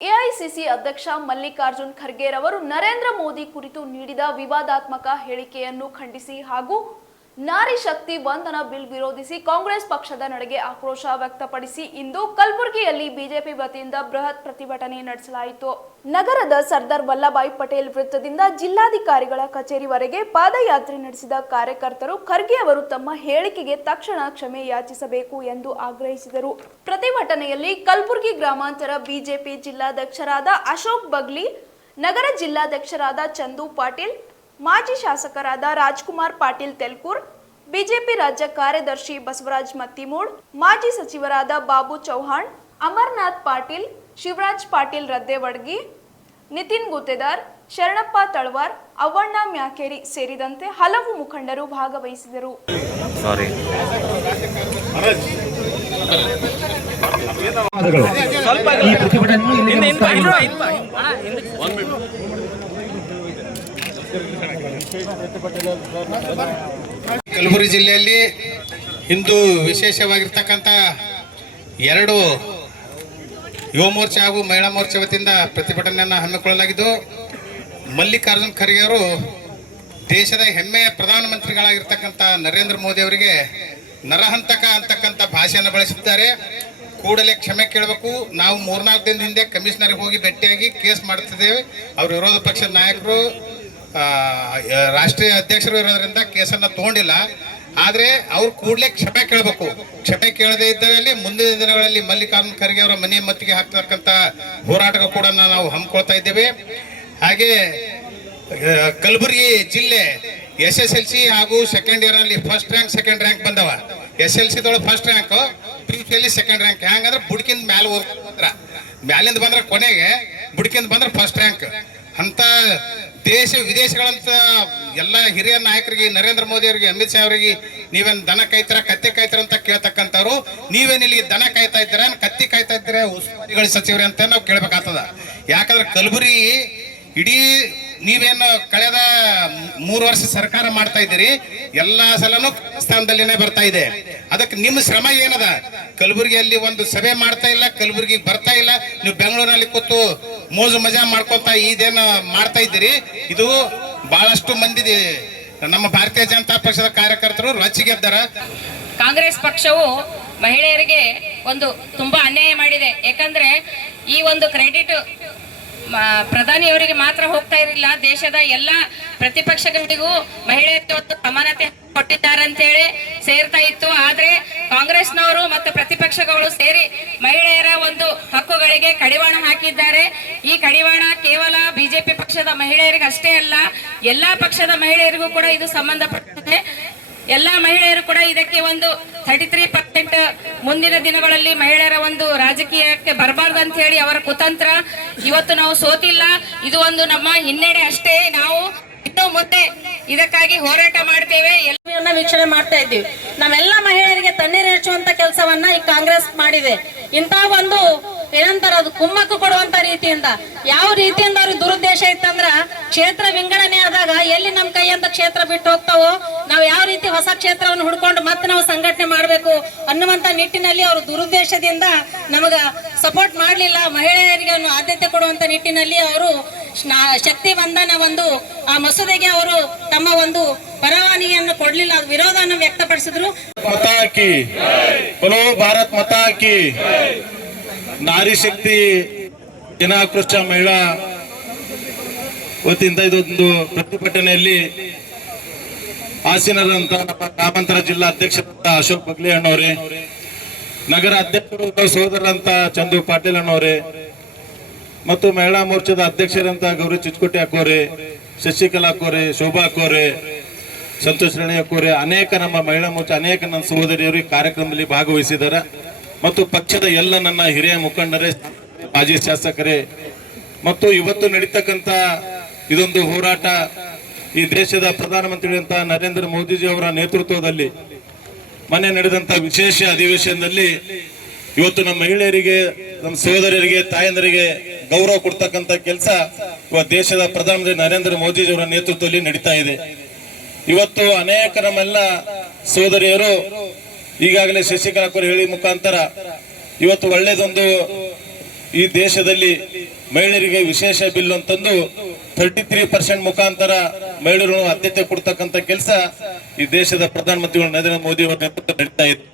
AICC ಅಧ್ಯಕ್ಷ ಮಲ್ಲಿಕಾರ್ಜುನ್ ಖರ್ಗೆ ರವರು ನರೇಂದ್ರ ಮೋದಿ ಕುರಿತು ನೀಡಿದ ವಿವಾದಾತ್ಮಕ ಹೇಳಿಕೆಯನ್ನು ಖಂಡಿಸಿ ಹಾಗೂ ನಾರಿ ಶಕ್ತಿ ವಂದನಾ ಬಿಲ್ ವಿರೋಧಿಸಿ ಕಾಂಗ್ರೆಸ್ ಪಕ್ಷದ ನಡೆಗೆ ಆಕ್ರೋಶ ವ್ಯಕ್ತಪಡಿಸಿ ಇಂದು ಕಲಬುರಗಿಯಲ್ಲಿ ಬಿಜೆಪಿ ವತಿಯಿಂದ ಬೃಹತ್ ಪ್ರತಿಭಟನೆ ನಡೆಸಲಾಯಿತು. ನಗರದ ಸರ್ದಾರ್ ವಲ್ಲಭಾಯ್ ಪಟೇಲ್ ವೃತ್ತದಿಂದ ಜಿಲ್ಲಾಧಿಕಾರಿಗಳ ಕಚೇರಿವರೆಗೆ ಪಾದಯಾತ್ರೆ ನಡೆಸಿದ ಕಾರ್ಯಕರ್ತರು ಖರ್ಗೆ ಅವರು ತಮ್ಮ ಹೇಳಿಕೆಗೆ ತಕ್ಷಣ ಕ್ಷಮೆ ಯಾಚಿಸಬೇಕು ಎಂದು ಆಗ್ರಹಿಸಿದರು. ಪ್ರತಿಭಟನೆಯಲ್ಲಿ ಕಲಬುರಗಿ ಗ್ರಾಮಾಂತರ ಬಿಜೆಪಿ ಜಿಲ್ಲಾಧ್ಯಕ್ಷರಾದ ಅಶೋಕ್ ಬಗ್ಲಿ, ನಗರ ಜಿಲ್ಲಾಧ್ಯಕ್ಷರಾದ ಚಂದು ಪಾಟೀಲ್, ಮಾಜಿ ಶಾಸಕರಾದ ರಾಜ್ಕುಮಾರ್ ಪಾಟೀಲ್ ತೆಲ್ಕೂರ್, ಬಿಜೆಪಿ ರಾಜ್ಯ ಕಾರ್ಯದರ್ಶಿ ಬಸವರಾಜ್ ಮತ್ತಿಮೂಡ್, ಮಾಜಿ ಸಚಿವರಾದ ಬಾಬು ಚೌಹಾಣ್, ಅಮರನಾಥ್ ಪಾಟೀಲ್, ಶಿವರಾಜ್ ಪಾಟೀಲ್ ರದ್ದೇವಡ್ಗಿ, ನಿತಿನ್ ಗುತ್ತೇದಾರ್, ಶರಣಪ್ಪ ತಳವಾರ್, ಅವ್ವಣ್ಣ ಮ್ಯಾಕೇರಿ ಸೇರಿದಂತೆ ಹಲವು ಮುಖಂಡರು ಭಾಗವಹಿಸಿದರು. ಕಲಬುರಗಿ ಜಿಲ್ಲೆಯಲ್ಲಿ ಇಂದು ವಿಶೇಷವಾಗಿರ್ತಕ್ಕಂಥ ಎರಡು ಯುವ ಮೋರ್ಚಾ ಹಾಗೂ ಮಹಿಳಾ ಮೋರ್ಚಾ ವತಿಯಿಂದ ಪ್ರತಿಭಟನೆಯನ್ನು ಹಮ್ಮಿಕೊಳ್ಳಲಾಗಿದ್ದು, ಮಲ್ಲಿಕಾರ್ಜುನ್ ಖರ್ಗೆ ಅವರು ದೇಶದ ಹೆಮ್ಮೆಯ ಪ್ರಧಾನಮಂತ್ರಿಗಳಾಗಿರ್ತಕ್ಕಂಥ ನರೇಂದ್ರ ಮೋದಿ ಅವರಿಗೆ ನರಹಂತಕ ಅಂತಕ್ಕಂಥ ಭಾಷೆಯನ್ನು ಬಳಸಿದ್ದಾರೆ. ಕೂಡಲೇ ಕ್ಷಮೆ ಕೇಳಬೇಕು. ನಾವು 3-4 ದಿನದ ಹಿಂದೆ ಕಮಿಷನರ್ಗೆ ಹೋಗಿ ಭೇಟಿಯಾಗಿ ಕೇಸ್ ಮಾಡ್ತಿದ್ದೇವೆ. ಅವರು ವಿರೋಧ ಪಕ್ಷದ ನಾಯಕರು, ರಾಷ್ಟ್ರೀಯ ಅಧ್ಯಕ್ಷರು ಇರೋದ್ರಿಂದ ಕೇಸನ್ನು ತಗೊಂಡಿಲ್ಲ. ಆದರೆ ಅವ್ರು ಕೂಡಲೇ ಕ್ಷಮೆ ಕೇಳಬೇಕು. ಕ್ಷಮೆ ಕೇಳದೇ ಇದ್ದಲ್ಲಿ ಮುಂದಿನ ದಿನಗಳಲ್ಲಿ ಮಲ್ಲಿಕಾರ್ಜುನ್ ಖರ್ಗೆ ಅವರ ಮನೆ ಮತ್ತಿಗೆ ಹಾಕ್ತಕ್ಕಂಥ ಹೋರಾಟಗಳು ಕೂಡ ನಾವು ಹಮ್ಮಿಕೊಳ್ತಾ ಇದ್ದೇವೆ. ಹಾಗೆ ಕಲಬುರಗಿ ಜಿಲ್ಲೆ SSLC ಹಾಗೂ ಸೆಕೆಂಡ್ ಇಯರ್ ಅಲ್ಲಿ ಫಸ್ಟ್ ರ್ಯಾಂಕ್ ಸೆಕೆಂಡ್ ರ್ಯಾಂಕ್ ಬಂದವ. SLC ದೊಳಗೆ first rank, PUC second rank. ಹೆಂಗಂದ್ರೆ ಬುಡ್ಕಿಂದ ಮ್ಯಾಲೆ ಓದ್ರ, ಮ್ಯಾಲಿಂದ ಬಂದ್ರೆ ಕೊನೆಗೆ, ಬುಡ್ಕಿಂದ ಬಂದ್ರೆ ಫಸ್ಟ್ ರ್ಯಾಂಕ್. ಅಂತ ದೇಶ ವಿದೇಶಗಳಂತ ಎಲ್ಲ ಹಿರಿಯ ನಾಯಕರಿಗೆ, ನರೇಂದ್ರ ಮೋದಿ ಅವರಿಗೆ, ಅಮಿತ್ ಶಾ ಅವರಿಗೆ ನೀವೇನು ದನ ಕಾಯ್ತೀರ ಕತ್ತಿ ಕಾಯ್ತೀರ ಅಂತ ಕೇಳ್ತಕ್ಕಂಥವ್ರು, ನೀವೇನು ಇಲ್ಲಿ ದನ ಕಾಯ್ತಾ ಇದ್ದೀರಾ ಕತ್ತಿ ಕಾಯ್ತಾ ಇದ್ದೀರಾ ಉಸ್ತುವಾರಿಗಳ ಸಚಿವರೇ ಅಂತ ನಾವು ಕೇಳ್ಬೇಕಾಗ್ತದ. ಯಾಕಂದ್ರೆ ಕಲಬುರಗಿ ಇಡೀ ನೀವೇನು ಕಳೆದ 3 ವರ್ಷ ಸರ್ಕಾರ ಮಾಡ್ತಾ ಇದ್ದೀರಿ, ಎಲ್ಲಾ ಸಲನೂ ಸ್ಥಾನದಲ್ಲಿನೇ ಬರ್ತಾ ಇದೆ. ಅದಕ್ಕೆ ನಿಮ್ಮ ಶ್ರಮ ಏನದ? ಕಲಬುರಗಿಯಲ್ಲಿ ಒಂದು ಸಭೆ ಮಾಡ್ತಾ ಇಲ್ಲ, ಕಲಬುರಗಿಗೆ ಬರ್ತಾ ಇಲ್ಲ. ನೀವು ಬೆಂಗಳೂರಿನಲ್ಲಿ ಕೂತು ಮೋಜು ಮಜಾ ಮಾಡ್ಕೊಂತ ಇದೇನು ಮಾಡ್ತಾ ಇದ್ದೀರಿ, ಇದು ಬಹಳಷ್ಟು ಮಂದಿ ನಮ್ಮ ಭಾರತೀಯ ಜನತಾ ಪಕ್ಷದ ಕಾರ್ಯಕರ್ತರು ರೊಚ್ಚಿಗೆದ್ದಾರ. ಕಾಂಗ್ರೆಸ್ ಪಕ್ಷವು ಮಹಿಳೆಯರಿಗೆ ಒಂದು ತುಂಬಾ ಅನ್ಯಾಯ ಮಾಡಿದೆ. ಯಾಕಂದ್ರೆ ಈ ಒಂದು ಕ್ರೆಡಿಟ್ ಪ್ರಧಾನಿಯವರಿಗೆ ಮಾತ್ರ ಹೋಗ್ತಾ ಇರಲಿಲ್ಲ, ದೇಶದ ಎಲ್ಲ ಪ್ರತಿಪಕ್ಷಗಳಿಗೂ ಮಹಿಳೆಯರಿಗೆ ಒಂದು ಸಮಾನತೆ ಕೊಟ್ಟಿದ್ದಾರೆ ಅಂತೇಳಿ ಸೇರ್ತಾ ಇತ್ತು. ಆದ್ರೆ ಕಾಂಗ್ರೆಸ್ನವರು ಮತ್ತು ಪ್ರತಿಪಕ್ಷಗಳು ಸೇರಿ ಮಹಿಳೆಯರ ಒಂದು ಹಕ್ಕುಗಳಿಗೆ ಕಡಿವಾಣ ಹಾಕಿದ್ದಾರೆ. ಈ ಕಡಿವಾಣ ಕೇವಲ ಬಿಜೆಪಿ ಪಕ್ಷದ ಮಹಿಳೆಯರಿಗೆ ಅಷ್ಟೇ ಅಲ್ಲ, ಎಲ್ಲಾ ಪಕ್ಷದ ಮಹಿಳೆಯರಿಗೂ ಕೂಡ ಇದು ಸಂಬಂಧಪಟ್ಟಿದೆ. ಎಲ್ಲಾ ಮಹಿಳೆಯರು ಕೂಡ ಇದಕ್ಕೆ ಒಂದು 33% ಮುಂದಿನ ದಿನಗಳಲ್ಲಿ ಮಹಿಳೆಯರ ಒಂದು ರಾಜಕೀಯಕ್ಕೆ ಬರಬಾರ್ದು ಅಂತ ಹೇಳಿ ಅವರ ಕುತಂತ್ರ. ಇವತ್ತು ನಾವು ಸೋತಿಲ್ಲ, ಇದು ಒಂದು ನಮ್ಮ ಹಿನ್ನಡೆ ಅಷ್ಟೇ. ನಾವು ಇನ್ನು ಮುಂದೆ ಇದಕ್ಕಾಗಿ ಹೋರಾಟ ಮಾಡ್ತೇವೆ. ಎಲ್ಲವನ್ನ ವೀಕ್ಷಣೆ ಮಾಡ್ತಾ ಇದ್ದೀವಿ. ನಮ್ಮೆಲ್ಲ ಮಹಿಳೆಯರಿಗೆ ತಣ್ಣೀರು ಹೆಚ್ಚುವಂತ ಕೆಲಸವನ್ನ ಈ ಕಾಂಗ್ರೆಸ್ ಮಾಡಿದೆ. ಇಂತ ಒಂದು ಏನಂತಾರ, ಅದು ಕುಮ್ಮಕ್ಕು ಕೊಡುವಂತ ರೀತಿಯಿಂದ, ಯಾವ ರೀತಿಯಿಂದ ಅವ್ರಿಗೆ ದುರುದ್ದೇಶ ಇತ್ತಂದ್ರ, ಕ್ಷೇತ್ರ ವಿಂಗಡಣೆ ಆದಾಗ ಎಲ್ಲಿ ನಮ್ ಕೈ ಅಂತ ಕ್ಷೇತ್ರ ಬಿಟ್ಟು ಹೋಗ್ತಾವೋ, ನಾವು ಯಾವ ರೀತಿ ಹೊಸ ಕ್ಷೇತ್ರವನ್ನು ಹುಡ್ಕೊಂಡು ಮತ್ತೆ ನಾವು ಸಂಘಟನೆ ಮಾಡ್ಬೇಕು ಅನ್ನುವಂತ ನಿಟ್ಟಿನಲ್ಲಿ ಅವರು ದುರುದ್ದೇಶದಿಂದ ನಮಗ ಸಪೋರ್ಟ್ ಮಾಡ್ಲಿಲ್ಲ. ಮಹಿಳೆಯರಿಗೆ ಆದ್ಯತೆ ಕೊಡುವಂತ ನಿಟ್ಟಿನಲ್ಲಿ ಅವರು ಶಕ್ತಿ ವಂದನ ಒಂದು ಆ ಮಸೂದೆಗೆ ಅವರು ತಮ್ಮ ಒಂದು ಪರವಾನಗಿಯನ್ನು ಕೊಡ್ಲಿಲ್ಲ, ವಿರೋಧವನ್ನು ವ್ಯಕ್ತಪಡಿಸಿದ್ರು. ಭಾರತ್ ಮಾತಾ ಕಿ. ನಾರಿ ಶಕ್ತಿ ಜನಾಕ್ರೋಶ ಮಹಿಳಾ ವತಿಯಿಂದ ಇದೊಂದು ಪ್ರತಿಭಟನೆಯಲ್ಲಿ ಆಸೀನರಂತ ನಮ್ಮ ಗ್ರಾಮಾಂತರ ಜಿಲ್ಲಾ ಅಧ್ಯಕ್ಷರಾದ ಅಶೋಕ್ ಬಗ್ಲಿ ಅಣ್ಣವರೇ, ನಗರ ಅಧ್ಯಕ್ಷರು ಸೋದರಂತ ಚಂದು ಪಾಟೀಲ್ ಅಣ್ಣವರೇ, ಮತ್ತು ಮಹಿಳಾ ಮೋರ್ಚಾದ ಅಧ್ಯಕ್ಷರಂತ ಗೌರಿ ಚಿಚ್ಕೋಟಿ ಹಾಕೋರೆ, ಶಶಿಕಲಾ ಹಾಕೋರೆ, ಶೋಭಾ ಹಾಕೋರೆ, ಸಂತೋಷ್ ರಾಣಿ ಹಾಕೋರೆ, ಅನೇಕ ನಮ್ಮ ಮಹಿಳಾ ಮೋರ್ಚಾ ಅನೇಕ ನನ್ನ ಸಹೋದರಿಯರು ಈ ಕಾರ್ಯಕ್ರಮದಲ್ಲಿ ಭಾಗವಹಿಸಿದ್ದಾರೆ. ಮತ್ತು ಪಕ್ಷದ ಎಲ್ಲ ನನ್ನ ಹಿರಿಯ ಮುಖಂಡರೇ, ಮಾಜಿ ಶಾಸಕರೇ, ಮತ್ತು ಇವತ್ತು ನಡೀತಕ್ಕಂಥ ಇದೊಂದು ಹೋರಾಟ ಈ ದೇಶದ ಪ್ರಧಾನಮಂತ್ರಿಗಳಂತ ನರೇಂದ್ರ ಮೋದಿಜಿ ಅವರ ನೇತೃತ್ವದಲ್ಲಿ ಮೊನ್ನೆ ನಡೆದಂತ ವಿಶೇಷ ಅಧಿವೇಶನದಲ್ಲಿ ಇವತ್ತು ನಮ್ಮ ಮಹಿಳೆಯರಿಗೆ, ನಮ್ಮ ಸಹೋದರರಿಗೆ, ತಾಯಂದರಿಗೆ ಗೌರವ ಕೊಡ್ತಕ್ಕಂಥ ಕೆಲಸ ಇವತ್ತು ದೇಶದ ಪ್ರಧಾನಮಂತ್ರಿ ನರೇಂದ್ರ ಮೋದಿಜಿ ಅವರ ನೇತೃತ್ವದಲ್ಲಿ ನಡೀತಾ ಇದೆ. ಇವತ್ತು ಅನೇಕ ನಮ್ಮೆಲ್ಲ ಸಹೋದರಿಯರು ಈಗಾಗಲೇ ಶಶಿಕಲಾ ಅವರು ಹೇಳಿ ಮುಖಾಂತರ ಇವತ್ತು ಒಳ್ಳೆಯದೊಂದು ಈ ದೇಶದಲ್ಲಿ ಮಹಿಳೆಯರಿಗೆ ವಿಶೇಷ ಬಿಲ್ ಅಂತಂದು 33% ಮುಖಾಂತರ ಮಹಿಳೆಯರು ಆದ್ಯತೆ ಕೊಡ್ತಕ್ಕಂಥ ಕೆಲಸ ಈ ದೇಶದ ಪ್ರಧಾನಮಂತ್ರಿಗಳು ನರೇಂದ್ರ ಮೋದಿ ಅವರ ನೇತೃತ್ವದಲ್ಲಿ ನಡೀತಾ ಇದೆ.